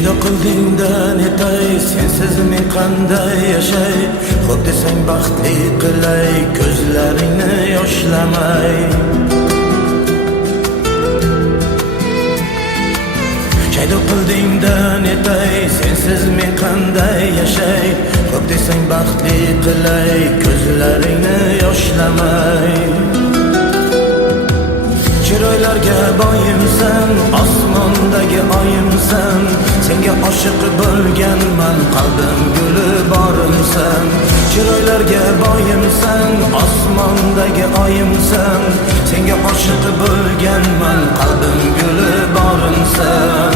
Paydo qildingda netay, sensiz men qanday yashay? Xo'p desang baxtli qilay, ko'zlaringni yoshlamay. Paydo qildingda netay, sensiz men qanday yashay? Xo'p desang baxtli qilay, ko'zlaringni yoshlamay. Chiroylarga boyimsan, osmondagi oyimsan, senga oshiq bo'lganman, qalbim guli borimsan. Chiroylarga boyimsan, osmondagi oyimsan, senga oshiq bo'lganman, qalbim guli borimsan.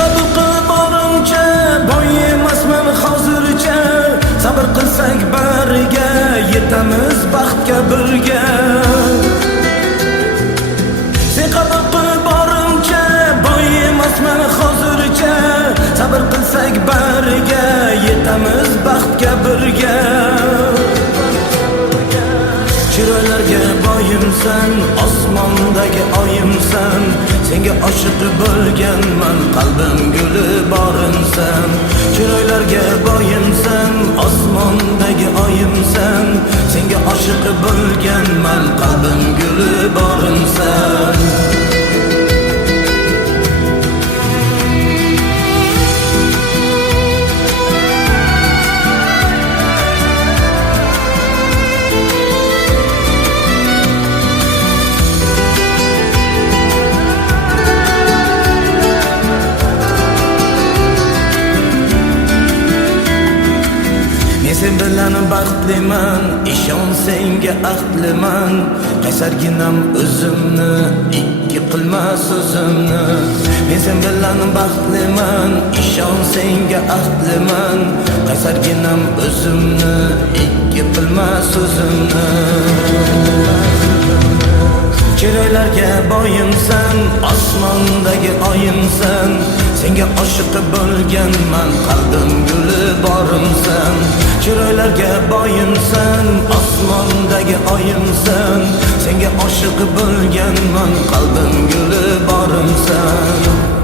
Qabul qilib borimcha, boy emasman hozircha. Sabr qilsak bariga, yetamiz baxtga birga. Sen qabul qilib borimcha, boy emasman hozircha. Sabr qilsak bariga, yetamiz baxtga birga. Chiroylarga boyimsan, osmondagi oyimsan, senga oshiq bo'lganman, qalbim guli borimsan. Chiroylarga boyimsan, osmondagi oyimsan, senga oshiq bo'lganman, qalbim guli borimsan. Sen bilan baxtliman, ishon senga ahdliman. Qaysarginam o'zimni, ikki qilma so'zimni. Men sen bilan baxtliman, ishon senga ahdliman. Qaysarginam o'zimni, ikki qilma so'zimni. Chiroylarga boyimsan, osmondagi oyimsan, senga oshiq bo'lganman, qalbim guli borimsan. Chiroylarga boyimsan, osmondagi oyimsan, senga oshiq bo'lganman, qalbim guli borimsan.